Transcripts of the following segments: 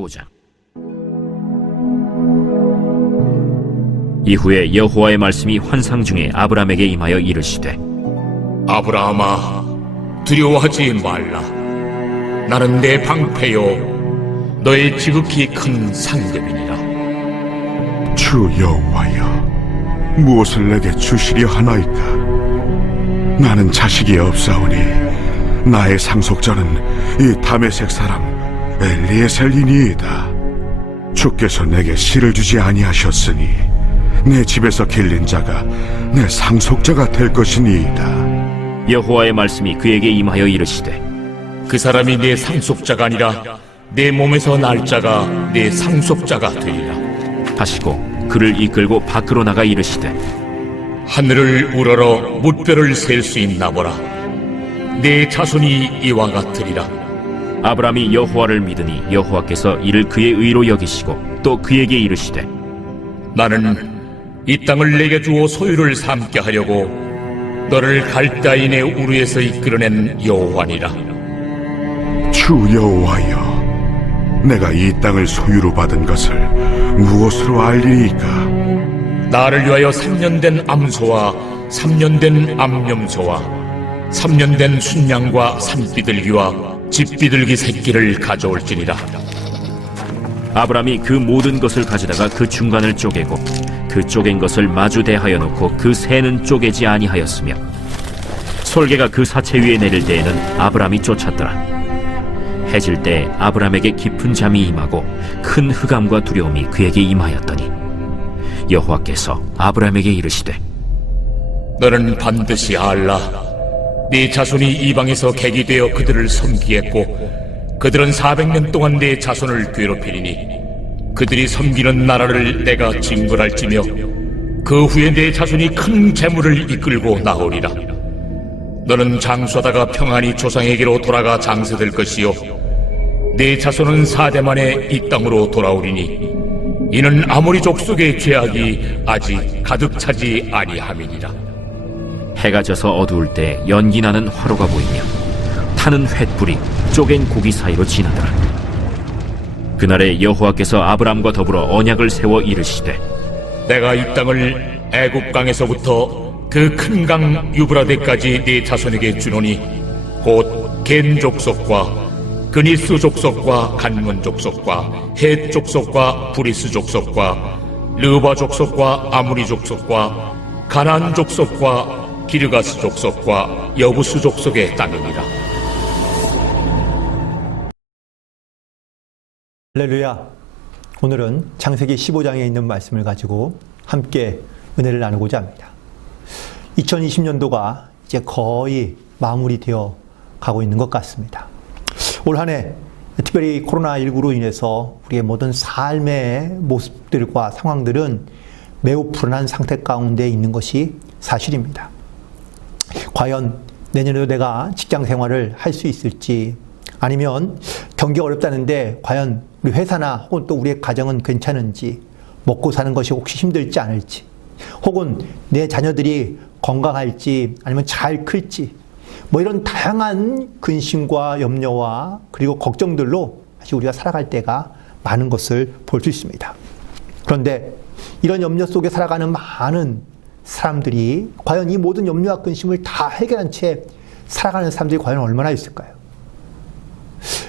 15장. 이후에 여호와의 말씀이 환상 중에 아브람에게 임하여 이르시되, 아브라함아, 두려워하지 말라. 나는 내 방패요 너의 지극히 큰 상급이니라. 주 여호와여, 무엇을 내게 주시려 하나이까? 나는 자식이 없사오니 나의 상속자는 이 다메섹 사람 엘리에셀이니이다. 주께서 내게 씨를 주지 아니하셨으니 내 집에서 길린 자가 내 상속자가 될 것이니이다. 여호와의 말씀이 그에게 임하여 이르시되, 그 사람이 내 상속자가 아니라 내 몸에서 날 자가 내 상속자가 되리라. 하시고 그를 이끌고 밖으로 나가 이르시되, 하늘을 우러러 무뼈를 셀 수 있나 보라. 내 자손이 이와 같으리라. 아브람이 여호와를 믿으니 여호와께서 이를 그의 의로 여기시고 또 그에게 이르시되, 나는 이 땅을 내게 주어 소유를 삼게 하려고 너를 갈대아인의 우르에서 이끌어낸 여호와니라. 주 여호와여, 내가 이 땅을 소유로 받은 것을 무엇으로 알리이까? 나를 위하여 3년 된 암소와 3년 된 암염소와 3년 된 순양과 산비둘기와 집비둘기 새끼를 가져올지니라. 아브람이 그 모든 것을 가져다가 그 중간을 쪼개고 그 쪼갠 것을 마주 대하여 놓고 그 새는 쪼개지 아니하였으며, 솔개가 그 사체 위에 내릴 때에는 아브람이 쫓았더라. 해질 때 아브람에게 깊은 잠이 임하고 큰 흑암과 두려움이 그에게 임하였더니 여호와께서 아브람에게 이르시되, 너는 반드시 알라. 네 자손이 이방에서 객이 되어 그들을 섬기겠고 그들은 400년 동안 내 자손을 괴롭히리니 그들이 섬기는 나라를 내가 징벌할지며 그 후에 내 자손이 큰 재물을 이끌고 나오리라. 너는 장수하다가 평안히 조상에게로 돌아가 장세될 것이요 내 자손은 4대 만에 이 땅으로 돌아오리니 이는 아모리 족속의 죄악이 아직 가득 차지 아니함이니라. 해가 져서 어두울 때 연기 나는 화로가 보이며 타는 횃불이 쪼갠 고기 사이로 지나더라. 그날에 여호와께서 아브람과 더불어 언약을 세워 이르시되, 내가 이 땅을 애굽 강에서부터 그 큰 강 유브라데까지 네 자손에게 주노니 곧 겐 족속과 그니스 족속과 간문 족속과 헷 족속과 브리스 족속과 르바 족속과 아무리 족속과 가나안 족속과 기르가스 족속과 여부스 족속의 땅이니라. 할렐루야. 오늘은 창세기 15장에 있는 말씀을 가지고 함께 은혜를 나누고자 합니다. 2020년도가 이제 거의 마무리되어 가고 있는 것 같습니다. 올 한 해 특별히 코로나19로 인해서 우리의 모든 삶의 모습들과 상황들은 매우 불안한 상태 가운데 있는 것이 사실입니다. 과연 내년에도 내가 직장 생활을 할 수 있을지, 아니면 경기가 어렵다는데 과연 우리 회사나 혹은 또 우리의 가정은 괜찮은지, 먹고 사는 것이 혹시 힘들지 않을지, 혹은 내 자녀들이 건강할지 아니면 잘 클지, 뭐 이런 다양한 근심과 염려와 그리고 걱정들로 사실 우리가 살아갈 때가 많은 것을 볼 수 있습니다. 그런데 이런 염려 속에 살아가는 많은 사람들이 과연 이 모든 염려와 근심을 다 해결한 채 살아가는 사람들이 과연 얼마나 있을까요?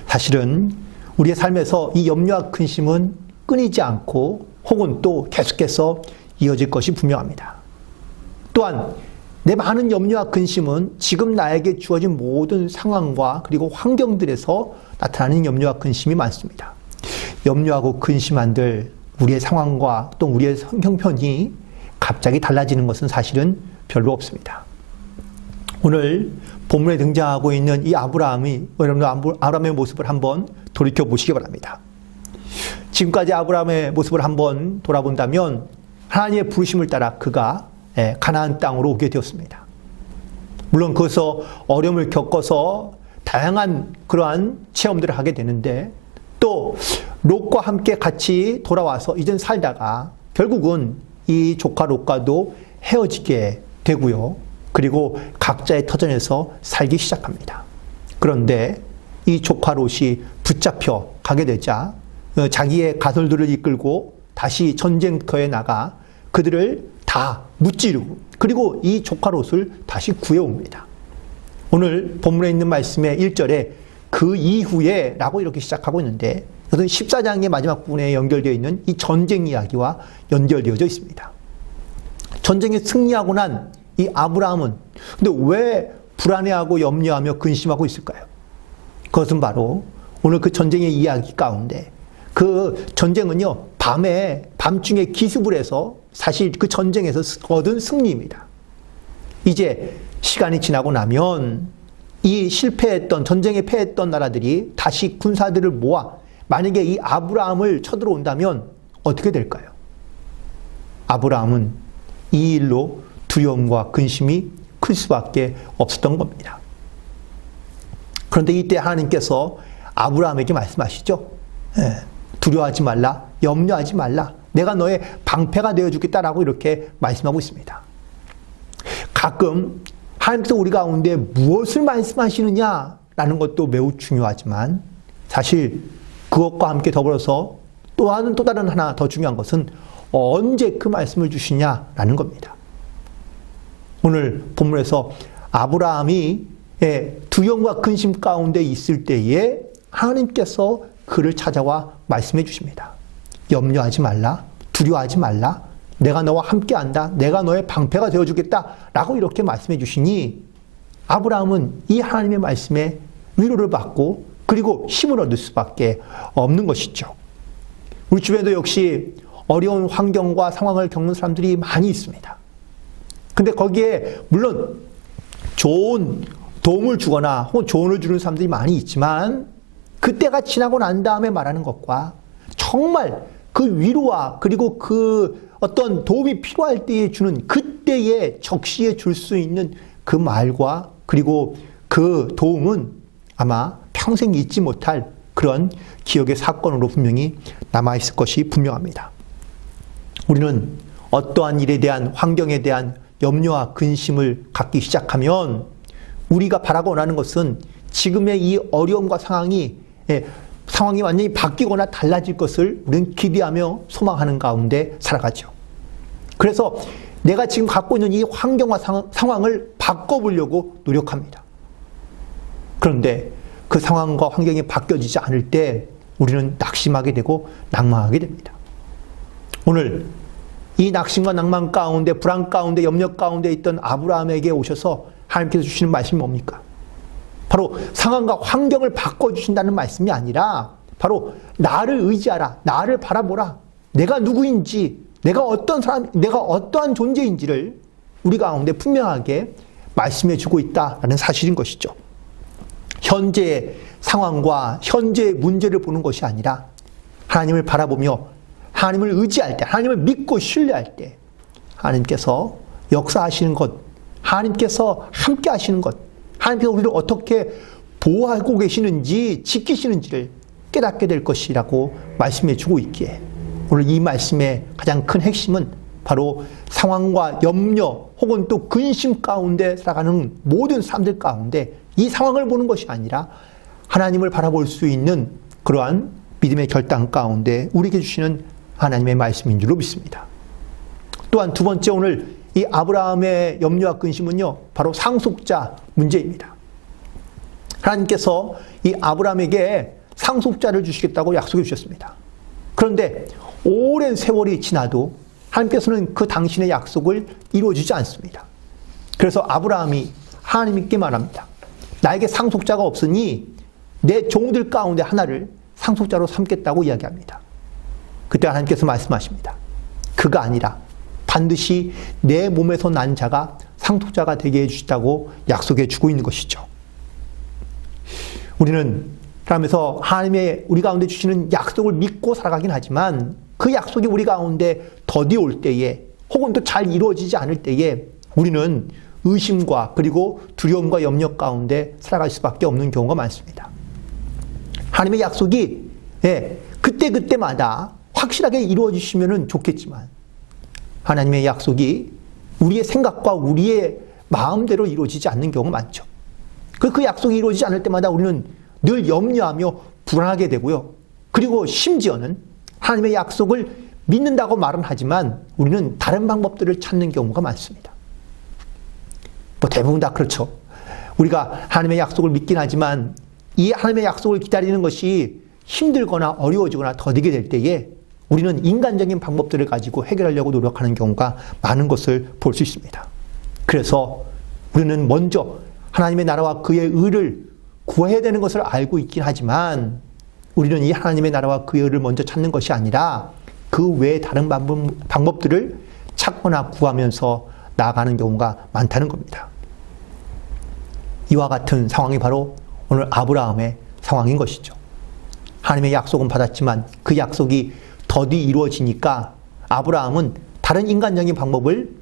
사실은 우리의 삶에서 이 염려와 근심은 끊이지 않고 혹은 또 계속해서 이어질 것이 분명합니다. 또한 내 많은 염려와 근심은 지금 나에게 주어진 모든 상황과 그리고 환경들에서 나타나는 염려와 근심이 많습니다. 염려하고 근심한들 우리의 상황과 또 우리의 형편이 갑자기 달라지는 것은 사실은 별로 없습니다. 오늘 본문에 등장하고 있는 이 여러분들 아브라함의 모습을 한번 돌이켜 보시기 바랍니다. 지금까지 아브라함의 모습을 한번 돌아본다면 하나님의 부르심을 따라 그가 가나안 땅으로 오게 되었습니다. 물론 거기서 어려움을 겪어서 다양한 그러한 체험들을 하게 되는데, 또 롯과 함께 같이 돌아와서 이젠 살다가 결국은 이 조카 롯과도 헤어지게 되고요. 그리고 각자의 터전에서 살기 시작합니다. 그런데 이 조카 롯이 붙잡혀 가게 되자 자기의 가설들을 이끌고 다시 전쟁터에 나가 그들을 다 무찌르고 그리고 이 조카 롯을 다시 구해옵니다. 오늘 본문에 있는 말씀의 1절에 그 이후에 라고 이렇게 시작하고 있는데 이것은 14장의 마지막 부분에 연결되어 있는 이 전쟁 이야기와 연결되어져 있습니다. 전쟁에 승리하고 난 이 아브라함은 근데 왜 불안해하고 염려하며 근심하고 있을까요? 그것은 바로 오늘 그 전쟁의 이야기 가운데 그 전쟁은요, 밤중에 기습을 해서 사실 그 전쟁에서 얻은 승리입니다. 이제 시간이 지나고 나면 이 전쟁에 패했던 나라들이 다시 군사들을 모아 만약에 이 아브라함을 쳐들어온다면 어떻게 될까요? 아브라함은 이 일로 두려움과 근심이 클 수밖에 없었던 겁니다. 그런데 이때 하나님께서 아브라함에게 말씀하시죠. 두려워하지 말라, 염려하지 말라, 내가 너의 방패가 되어주겠다라고 이렇게 말씀하고 있습니다. 가끔 하나님께서 우리 가운데 무엇을 말씀하시느냐라는 것도 매우 중요하지만 사실 그것과 함께 더불어서 또 다른 하나 더 중요한 것은 언제 그 말씀을 주시냐라는 겁니다. 오늘 본문에서 아브라함이 두려움과 근심 가운데 있을 때에 하나님께서 그를 찾아와 말씀해 주십니다. 염려하지 말라, 두려워하지 말라, 내가 너와 함께한다, 내가 너의 방패가 되어주겠다 라고 이렇게 말씀해 주시니 아브라함은 이 하나님의 말씀에 위로를 받고 그리고 힘을 얻을 수밖에 없는 것이죠. 우리 주변에도 역시 어려운 환경과 상황을 겪는 사람들이 많이 있습니다. 근데 거기에 물론 좋은 도움을 주거나 혹은 조언을 주는 사람들이 많이 있지만 그때가 지나고 난 다음에 말하는 것과 정말 그 위로와 그리고 그 어떤 도움이 필요할 때에 주는 그때에 적시에 줄 수 있는 그 말과 그리고 그 도움은 아마 평생 잊지 못할 그런 기억의 사건으로 분명히 남아있을 것이 분명합니다. 우리는 어떠한 일에 대한 환경에 대한 염려와 근심을 갖기 시작하면 우리가 바라고 원하는 것은 지금의 이 어려움과 상황이 완전히 바뀌거나 달라질 것을 우리는 기대하며 소망하는 가운데 살아가죠. 그래서 내가 지금 갖고 있는 이 환경과 상황을 바꿔보려고 노력합니다. 그런데 그 상황과 환경이 바뀌어지지 않을 때 우리는 낙심하게 되고 낭망하게 됩니다. 오늘 이 낙심과 낭만 가운데 불안 가운데 염려 가운데 있던 아브라함에게 오셔서 하나님께서 주시는 말씀이 뭡니까? 바로 상황과 환경을 바꿔주신다는 말씀이 아니라 바로 나를 의지하라, 나를 바라보라, 내가 누구인지, 내가 어떤 사람, 내가 어떠한 존재인지를 우리 가운데 분명하게 말씀해 주고 있다라는 사실인 것이죠. 현재의 상황과 현재의 문제를 보는 것이 아니라 하나님을 바라보며 하나님을 의지할 때, 하나님을 믿고 신뢰할 때 하나님께서 역사하시는 것, 하나님께서 함께 하시는 것, 하나님께서 우리를 어떻게 보호하고 계시는지 지키시는지를 깨닫게 될 것이라고 말씀해 주고 있기에 오늘 이 말씀의 가장 큰 핵심은 바로 상황과 염려 혹은 또 근심 가운데 살아가는 모든 사람들 가운데 이 상황을 보는 것이 아니라 하나님을 바라볼 수 있는 그러한 믿음의 결단 가운데 우리에게 주시는 하나님의 말씀인 줄로 믿습니다. 또한 두 번째 오늘 이 아브라함의 염려와 근심은요, 바로 상속자 문제입니다. 하나님께서 이 아브라함에게 상속자를 주시겠다고 약속해 주셨습니다. 그런데 오랜 세월이 지나도 하나님께서는 그 당신의 약속을 이루어주지 않습니다. 그래서 아브라함이 하나님께 말합니다. 나에게 상속자가 없으니 내 종들 가운데 하나를 상속자로 삼겠다고 이야기합니다. 그때 하나님께서 말씀하십니다. 그가 아니라 반드시 내 몸에서 난 자가 상속자가 되게 해주시다고 약속해 주고 있는 것이죠. 우리는 그러면서 하나님의 우리 가운데 주시는 약속을 믿고 살아가긴 하지만 그 약속이 우리 가운데 더디 올 때에 혹은 또 잘 이루어지지 않을 때에 우리는 의심과 그리고 두려움과 염려 가운데 살아갈 수밖에 없는 경우가 많습니다. 하나님의 약속이 그때마다 확실하게 이루어지시면 좋겠지만 하나님의 약속이 우리의 생각과 우리의 마음대로 이루어지지 않는 경우가 많죠. 그 약속이 이루어지지 않을 때마다 우리는 늘 염려하며 불안하게 되고요. 그리고 심지어는 하나님의 약속을 믿는다고 말은 하지만 우리는 다른 방법들을 찾는 경우가 많습니다. 뭐 대부분 다 그렇죠. 우리가 하나님의 약속을 믿긴 하지만 이 하나님의 약속을 기다리는 것이 힘들거나 어려워지거나 더디게 될 때에 우리는 인간적인 방법들을 가지고 해결하려고 노력하는 경우가 많은 것을 볼 수 있습니다. 그래서 우리는 먼저 하나님의 나라와 그의 의를 구해야 되는 것을 알고 있긴 하지만 우리는 이 하나님의 나라와 그의 의를 먼저 찾는 것이 아니라 그 외에 다른 방법들을 찾거나 구하면서 나아가는 경우가 많다는 겁니다. 이와 같은 상황이 바로 오늘 아브라함의 상황인 것이죠. 하나님의 약속은 받았지만 그 약속이 더디 이루어지니까 아브라함은 다른 인간적인 방법을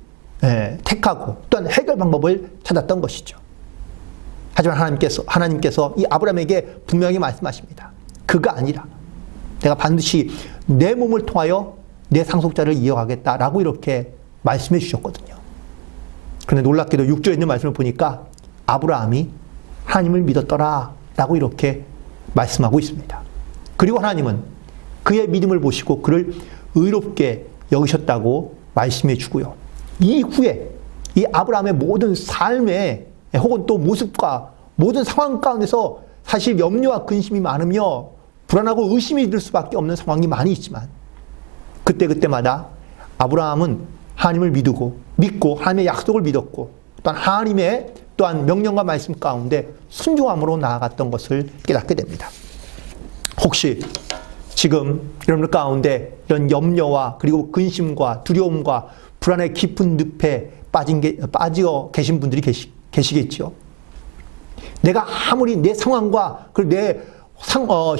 택하고 또한 해결 방법을 찾았던 것이죠. 하지만 하나님께서 이 아브라함에게 분명히 말씀하십니다. 그가 아니라 내가 반드시 내 몸을 통하여 내 상속자를 이어가겠다라고 이렇게 말씀해 주셨거든요. 그런데 놀랍게도 6절에 있는 말씀을 보니까 아브라함이 하나님을 믿었더라 라고 이렇게 말씀하고 있습니다. 그리고 하나님은 그의 믿음을 보시고 그를 의롭게 여기셨다고 말씀해 주고요. 이후에 이 아브라함의 모든 삶에 혹은 또 모습과 모든 상황 가운데서 사실 염려와 근심이 많으며 불안하고 의심이 들 수밖에 없는 상황이 많이 있지만 그때마다 아브라함은 하나님을 믿고 하나님의 약속을 믿었고 또한 하나님의 또한 명령과 말씀 가운데 순종함으로 나아갔던 것을 깨닫게 됩니다. 혹시 지금 여러분들 가운데 이런 염려와 그리고 근심과 두려움과 불안의 깊은 늪에 빠져 계신 분들이 계시겠죠. 내가 아무리 내 상황과 그리고 내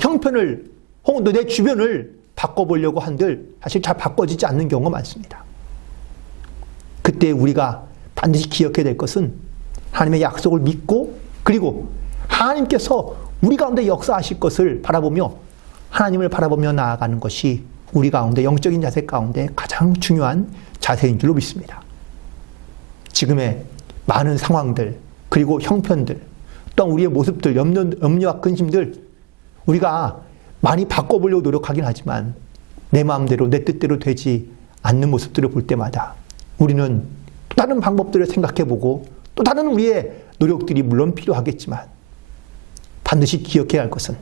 형편을 혹은 내 주변을 바꿔보려고 한들 사실 잘 바꿔지지 않는 경우가 많습니다. 그때 우리가 반드시 기억해야 될 것은 하나님의 약속을 믿고 그리고 하나님께서 우리 가운데 역사하실 것을 바라보며 하나님을 바라보며 나아가는 것이 우리 가운데 영적인 자세 가운데 가장 중요한 자세인 줄로 믿습니다. 지금의 많은 상황들 그리고 형편들 또한 우리의 모습들 염려와 근심들 우리가 많이 바꿔보려고 노력하긴 하지만 내 마음대로 내 뜻대로 되지 않는 모습들을 볼 때마다 우리는 또 다른 방법들을 생각해보고 또 다른 우리의 노력들이 물론 필요하겠지만 반드시 기억해야 할 것은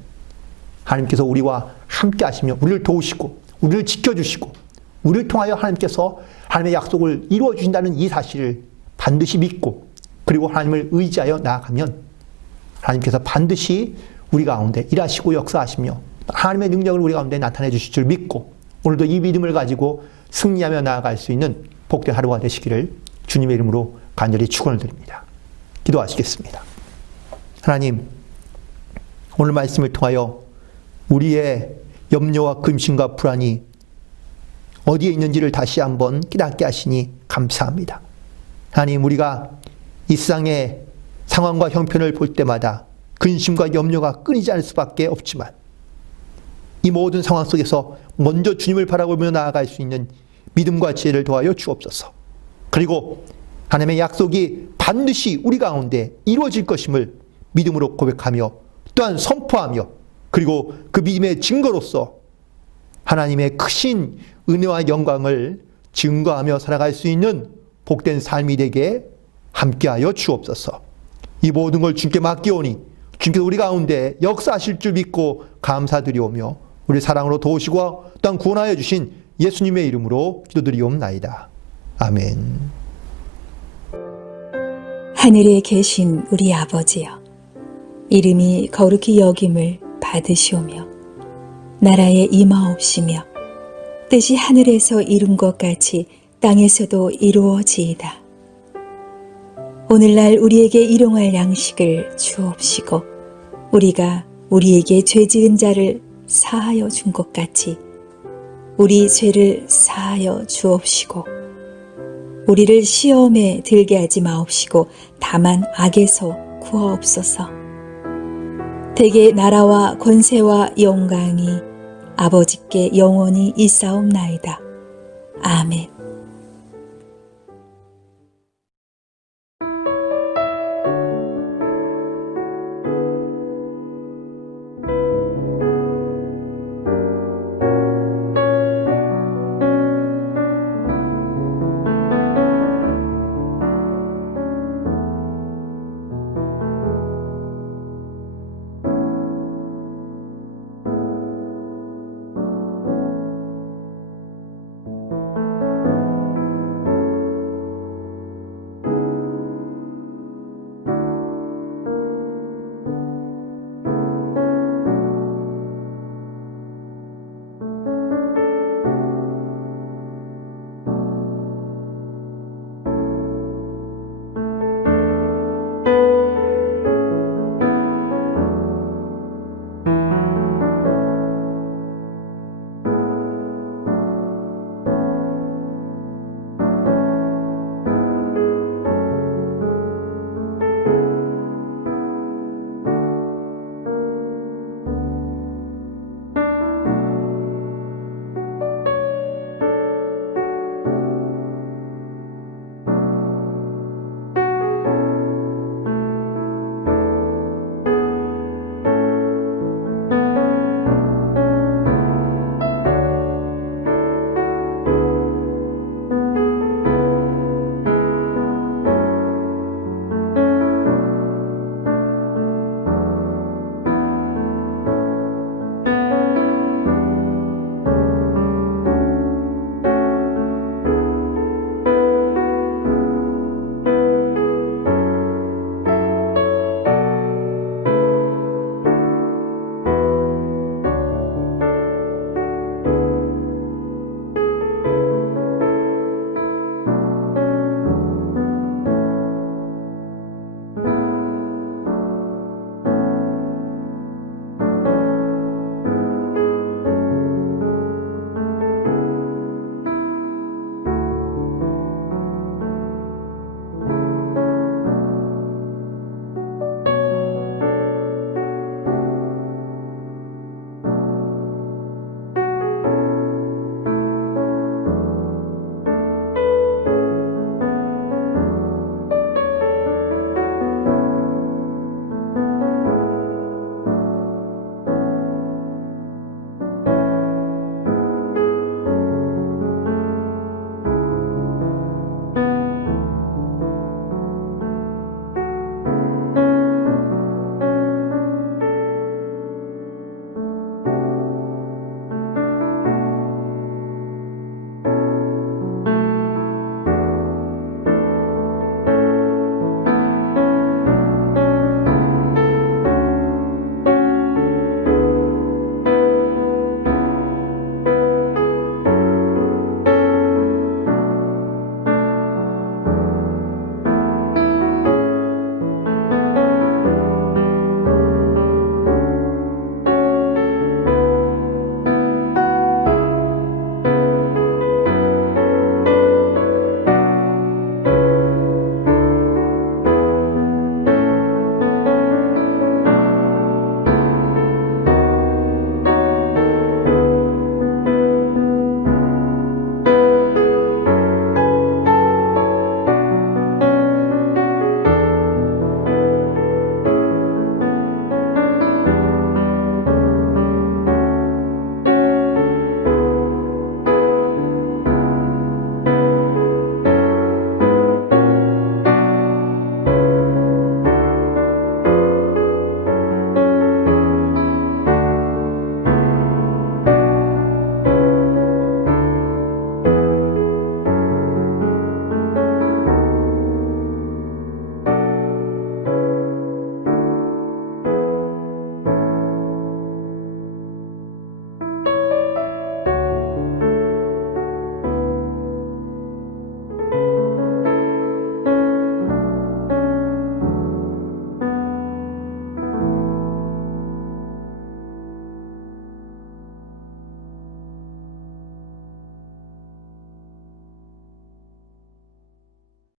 하나님께서 우리와 함께 하시며 우리를 도우시고 우리를 지켜주시고 우리를 통하여 하나님께서 하나님의 약속을 이루어 주신다는 이 사실을 반드시 믿고 그리고 하나님을 의지하여 나아가면 하나님께서 반드시 우리 가운데 일하시고 역사하시며 하나님의 능력을 우리 가운데 나타내 주실 줄 믿고 오늘도 이 믿음을 가지고 승리하며 나아갈 수 있는 복된 하루가 되시기를 주님의 이름으로 간절히 축원을 드립니다. 기도하시겠습니다. 하나님, 오늘 말씀을 통하여 우리의 염려와 근심과 불안이 어디에 있는지를 다시 한번 깨닫게 하시니 감사합니다. 하나님, 우리가 이 세상의 상황과 형편을 볼 때마다 근심과 염려가 끊이지 않을 수밖에 없지만 이 모든 상황 속에서 먼저 주님을 바라보며 나아갈 수 있는 믿음과 지혜를 도하여 주옵소서. 그리고 하나님의 약속이 반드시 우리 가운데 이루어질 것임을 믿음으로 고백하며 또한 선포하며 그리고 그 믿음의 증거로서 하나님의 크신 은혜와 영광을 증거하며 살아갈 수 있는 복된 삶이 되게 함께하여 주옵소서. 이 모든 걸 주님께 맡기오니 주님께서 우리 가운데 역사하실 줄 믿고 감사드리오며 우리 사랑으로 도우시고 또한 구원하여 주신 예수님의 이름으로 기도드리옵나이다. 아멘. 하늘에 계신 우리 아버지여, 이름이 거룩히 여김을 받으시오며 나라에 임하옵시며 뜻이 하늘에서 이룬 것 같이 땅에서도 이루어지이다. 오늘날 우리에게 일용할 양식을 주옵시고 우리가 우리에게 죄 지은 자를 사하여 준 것 같이 우리 죄를 사하여 주옵시고 우리를 시험에 들게 하지 마옵시고 다만 악에서 구하옵소서. 대개 나라와 권세와 영광이 아버지께 영원히 있사옵나이다. 아멘.